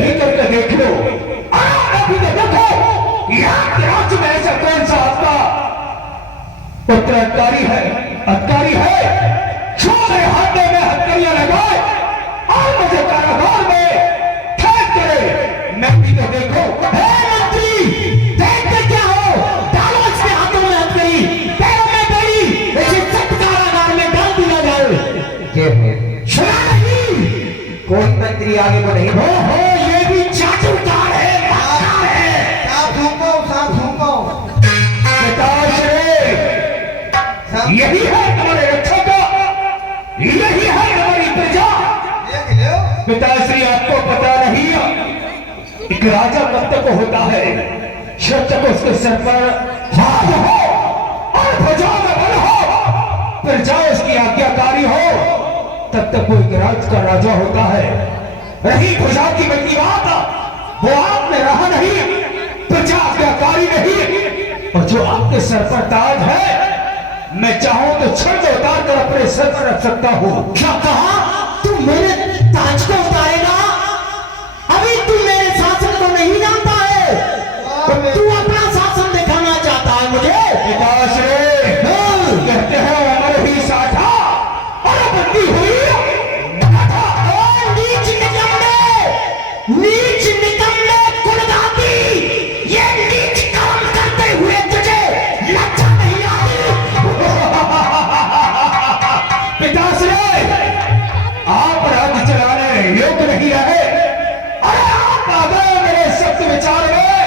भी करके देख लो। अभी तो देखो यहाँ राज्य में ऐसा कौन सा आपका पुत्र अधिकारी है जो मेरे हाथों में हथकड़ियां लगाए और मुझे कारागार में कैद करे। मैं भी तो देखो। मंत्री देखते क्या हो? डालो इसके हाथों में हथकड़ी, पैरों में बेड़ी, इसे सख्त कारागार में डाल दिया जाए। सुना नहीं? कोई मंत्री आगे को नहीं। हो ये भी जादूगर है, मास्टर है। साफ फूको पिताश्री, यही है हमारे रक्षक, यही है हमारी प्रजा। पिताश्री आपको पता नहीं, एक राजा कब तक होता है जब तक उसके सर पर हाथ हो और प्रजा में बल हो, प्रजा उसकी आज्ञाकारी हो, तब तक वो एक राज का राजा होता है। रही प्रजा की बड़ी बात, वो आप में रहा नहीं, प्रजा आज्ञाकारी नहीं। और जो आपके सर पर ताज है, मैं चाहूं तो छड़ उतार कर अपने सर पर रख सकता हूं। क्या कहा? तू मेरे ताज को उतारेगा? अभी तू मेरे शासन को नहीं जानता है, तू अपना शासन दिखाना चाहता है मुझे। पिताश्री कहते हैं अमर ही साठा और बंदी हुई गाथा। नीच निकम्मे कुलघाती, ये नीच काम करते हुए तुझे लज्जा नहीं आई? पिताश्री आप राज्य चलाने योग्य नहीं रहे। अरे आप आ गए मेरे सत्य विचार में,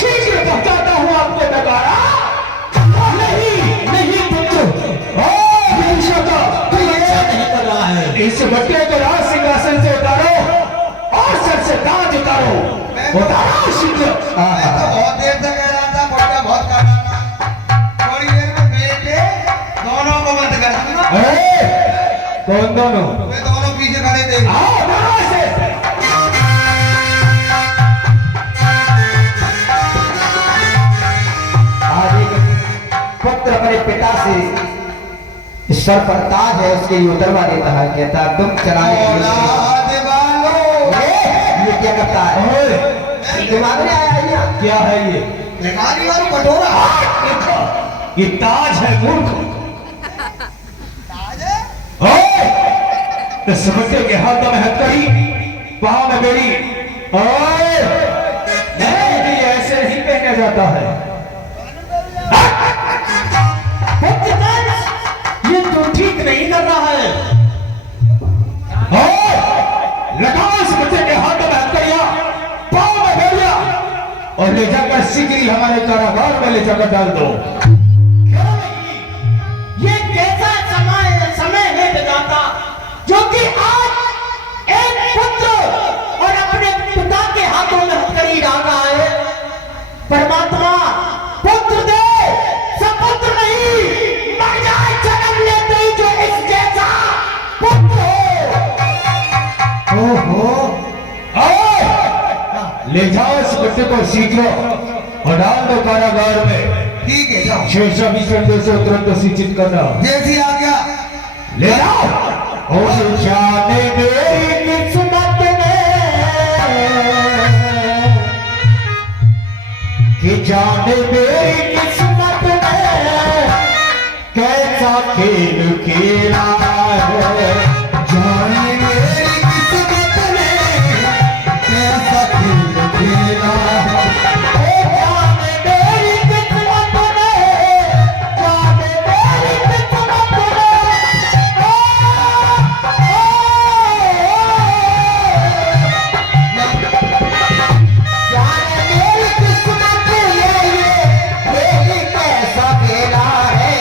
शीघ्र पहुंचाता हूं आपको नकारा। नहीं पुत्र, तू अच्छा नहीं कर रहा है। इस बच्चे को राज सिंहासन से उतारो और सर से ताज उतारो। उतारो शीघ्र। मैं तो बहुत देर से कह रहा था, बच्चा बहुत कर रहा था। थोड़ी देर में बेटे दोनों को बंद कर दूंगा। कौन दोनों? वे दोनों पीछे खड़े थे। आओ दोनों से। आज एक पुत्र अपने पिता से सर पर ताज है उसके लिए उतरवा देता है, कहता तुम चलाने के लिए। औलाद वालों, ये क्या करता है? दिमाग में आया है क्या? क्या है ये? भिखारी वालों कटोरा। ये ताज है मूर्ख। ताज है? तो समझते के हाथों में हथकड़ी, पांव में बेड़ी, और नहीं ऐसे नहीं पहना जाता है। ये तो ठीक नहीं कर रहा है। लगाओ इस बच्चे के हाथों में हथकड़ियां, पांव में बेड़ियां, और ले जाकर शीघ्र हमारे कारागार में ले जाकर डाल दो। क्यों नहीं? ये कैसा समय है विधाता, जो कि आज एक पुत्र और अपने पिता के हाथों में हथकड़ी डाल रहा है। परमात्मा पुत्र दे, सपुत्र नहीं, मर जाए जन्म लेते ही जो इस जैसा पुत्र हो। ओहो, ले जाओ इस बच्चे को शीघ्र और डाल दो कारागार में। ठीक है, जाओ। शेषा विचरण से तुरंत सूचित करना। जैसी आ गया। ले जाओ। और जाने मेरी किस्मत कि जाने मेरी किस्मत में कैसा खेल खेला है। जाने मेरी किस्मत में कैसा खेल खेला है। जाने मेरी किस्मत में, जाने मेरी किस्मत में, जाने मेरी किस्मत ये कैसा खेला है।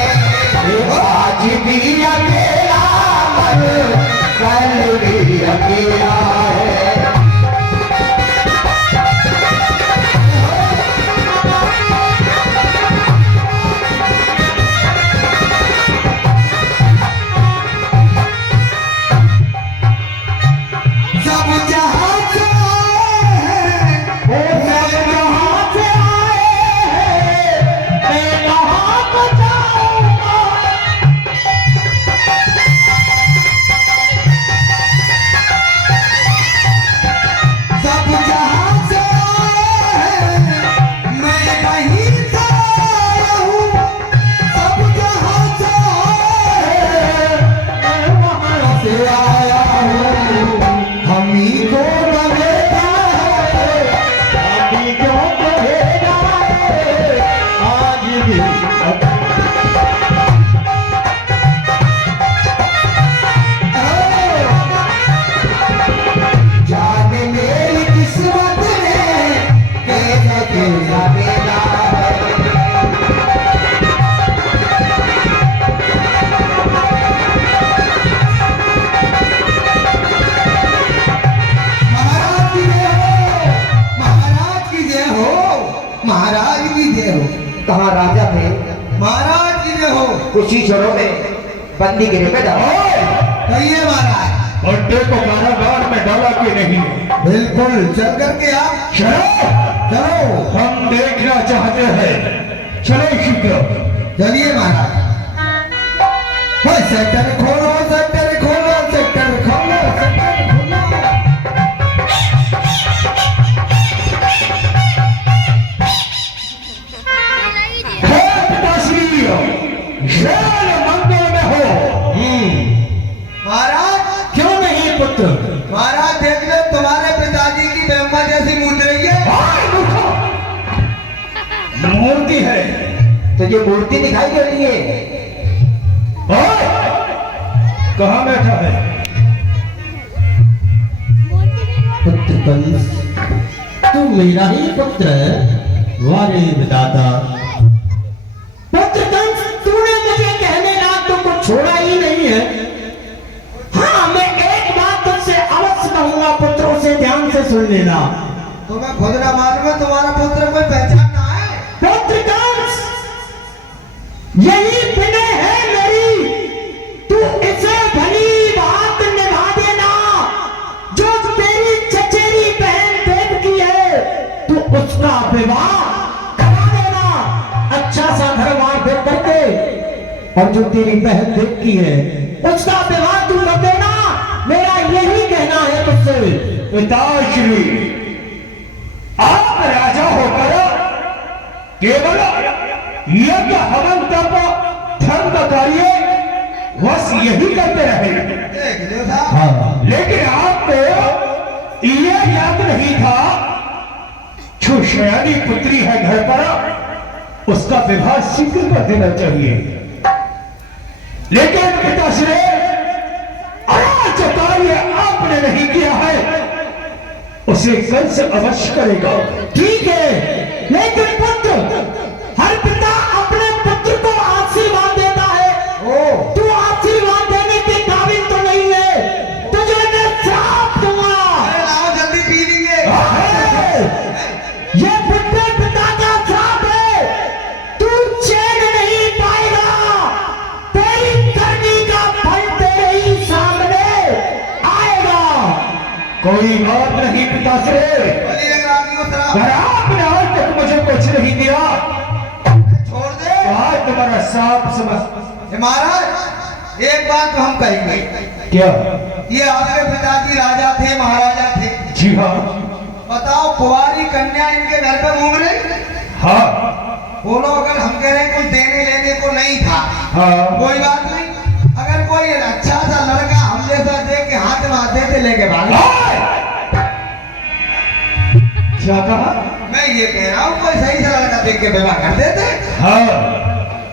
आज भी अकेला महाराज की जय हो। कहाँ राजा थे महाराज की जय हो। कुछ ही क्षणों में बंदी गिरे में जाओ। कहिए महाराज। अड्डे को कारागार में डाला कि नहीं? बिल्कुल, चल करके आप चलो, चलो। हम देखना चाहते हैं। चलो शीघ्र। चलिए महाराज। सेक्टर खोलो, सेक्टर खोलो, सेक्टर खोलो, सेक्टर खोलो। हे पिताश्री, शैल मंदिर में हो। महाराज क्यों नहीं पुत्र? महाराज देख लो, तुम्हारे पिताजी की ब्रह्मा जैसी मूर्ति रही है। मूर्ति है तो ये मूर्ति दिखाई दे रही है। कहाँ बैठा है? पुत्र कंस, तू मेरा ही पुत्र है। वारे विधाता। पुत्र कंस, तूने मुझे कहने लायक तो कुछ छोड़ा ही नहीं है। हाँ, मैं एक बात तुझसे अवश्य कहूंगा, पुत्रों से ध्यान से सुन लेना। तुम्हें खुद ना मालूम है तुम्हारा पुत्र कोई पहचानना है? पुत्र कंस, यही विनय है मेरी, तू इसे भली बात निभा देना। जो तेरी चचेरी बहन देवकी है, तू उसका विवाह करा देना अच्छा सा घरवार देख करके। और जो तेरी बहन देवकी है, उसका विवाह तू कर देना। मेरा यही कहना है तुझसे। पिताश्री, आप राजा होकर केवल यज्ञ हवन तप धर्म कार्य बस यही करते रहे। देख लो साहब। लेकिन आपको यह याद नहीं था, जो शयानी पुत्री है घर पर, उसका विवाह शीघ्र कर देना चाहिए। लेकिन पिताश्री, आज जो कार्य आपने नहीं किया है, उसे कल से अवश्य करेगा। ठीक है, लेकिन पुत्र, हर पिता अपने पुत्र को आशीर्वाद देता है। तू आशीर्वाद देने के काबिल तो नहीं है, तुझे मैं श्राप दूंगा। अरे लाओ जल्दी पी लेंगे। ये पुत्र पिता का श्राप है। तू चैन नहीं पाएगा। तेरी करनी का फल तेरे ही सामने आएगा। कोई बात नहीं पिताश्री, बोलिए रानियों शराब अगर आपने आज तक मुझे कुछ नहीं दिया, छोड़ दे। तो आज तुम्हारा साफ समझ। ये महाराज, एक बात तो हम कहेंगे। क्या? ये आपके पिताजी राजा थे, महाराजा थे। जी हाँ। बताओ, कुंवारी कन्या इनके घर पे घूम रही। हाँ बोलो, अगर हम कह रहे हैं कुछ देने लेने को नहीं था, हाँ। कोई बात नहीं। अगर कोई अच्छा सा लड़का हम जैसा देख के हाथ में हाथ देते लेके भागे। क्या कहा? मैं ये कह रहा हूँ, कोई सही सा लड़का देख के विवाह कर देते। हाँ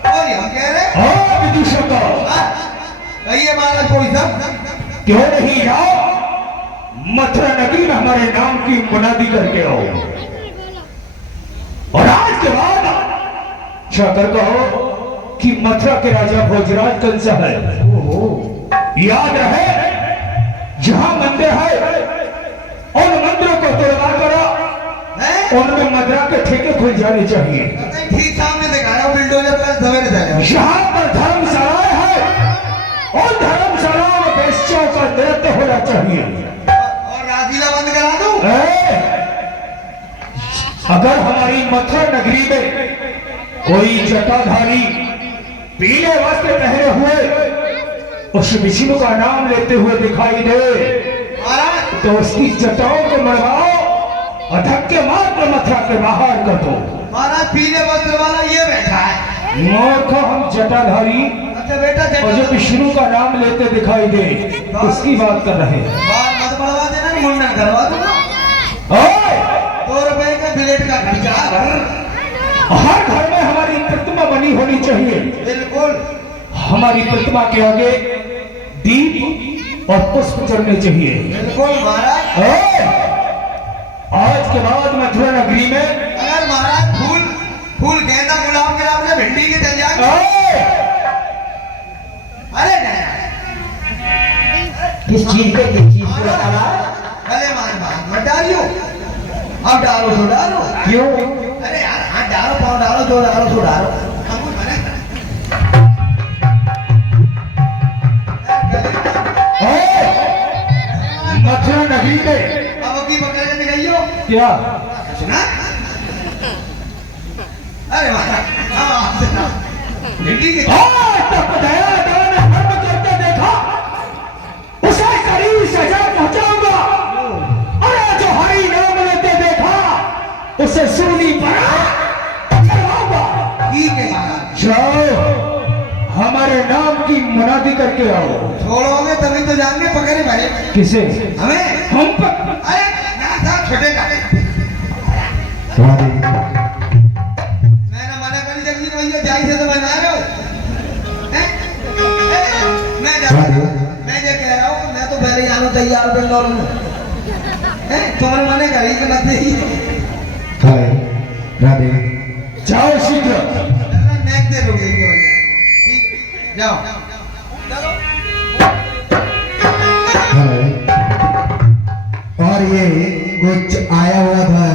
कोई हम कह रहे हैं। हाँ विदूषक, कहिए महाराज, कोई सब क्यों नहीं जाओ मथुरा नगरी में हमारे नाम की मुनादी करके आओ, और आज के बाद जाकर कहो कि मथुरा के राजा भोजराज कंस है। याद रहे, जहां मंदिर है उन मंदिरों को तोड़वा करो, उनमें मदरा के ठेके खुल जाने चाहिए। ठीक सामने दिखा रहा हूँ, बिल्डोजर कल सवेरे चले। यहाँ पर धर्मशालाएं है, और धर्मशालाओं में बेश्याओं का नृत्य होना चाहिए। और राजीला बंद करा दूं। अगर हमारी मथुरा नगरी में कोई जटाधारी पीले वस्त्र पहने हुए उस विष्णु का नाम लेते हुए दिखाई दे, महाराज, तो उसकी जटाओं को मरवाओ और धक्के मार मथुरा के बाहर कर दो। महाराज पीले वस्त्र वाला ये बैठा है। मूर्ख, हम जटाधारी अच्छा बेटा, और जो विष्णु का नाम लेते दिखाई दे उसकी बात कर रहे हैं। बात मत बढ़वा देना, मुंडन करवा दूंगा। ओए! 2 रुपए का बिलेट का खर्चा हर घर में हमारी प्रतिमा बनी होनी चाहिए। बिल्कुल। हमारी प्रतिमा के आगे दीप और पुष्प चढ़ने चाहिए। बिल्कुल महाराज। ओए! आज के बाद मथुरा नगरी में अगर महाराज फूल गेंदा गुलाब से भिंडी के चल जाए। अरे नहीं, किस चीज पे किस चीज को लगाना? भले मान बात मत डालियो। अब डालो तो डालो। क्यों? अरे यार तो आरो तो डारो हमको माने मथुरा नगरी में अब की बकरे के दिखाइयो क्या सुना अरे मारा हां हिंदी के तब दया ने हर्म करते देखा उसे कड़ी सजा पहुंचाऊंगा। अरे जो हरी नाम लेते देखा उसे सूली पड़ा करवाऊंगा। ठीक है महाराज जाओ हमारे नाम की मुनादी करके आओ। छोड़ोगे तभी तो जाएंगे पकड़े भाई किसे? हमें हम पर। अरे ना था छोटे का मैंने मना कर जल्दी भैया जाई से तो मैं ना रहा हूं हैं मैं ये कह रहा हूं मैं तो पहले ही आने तैयार बेंगलोर में हैं तुम्हारे मने करी कि ना थी राधे जाओ शीघ्र। नेक दे लोगे ये भैया ठीक जाओ चलो और ये कुछ आया हुआ था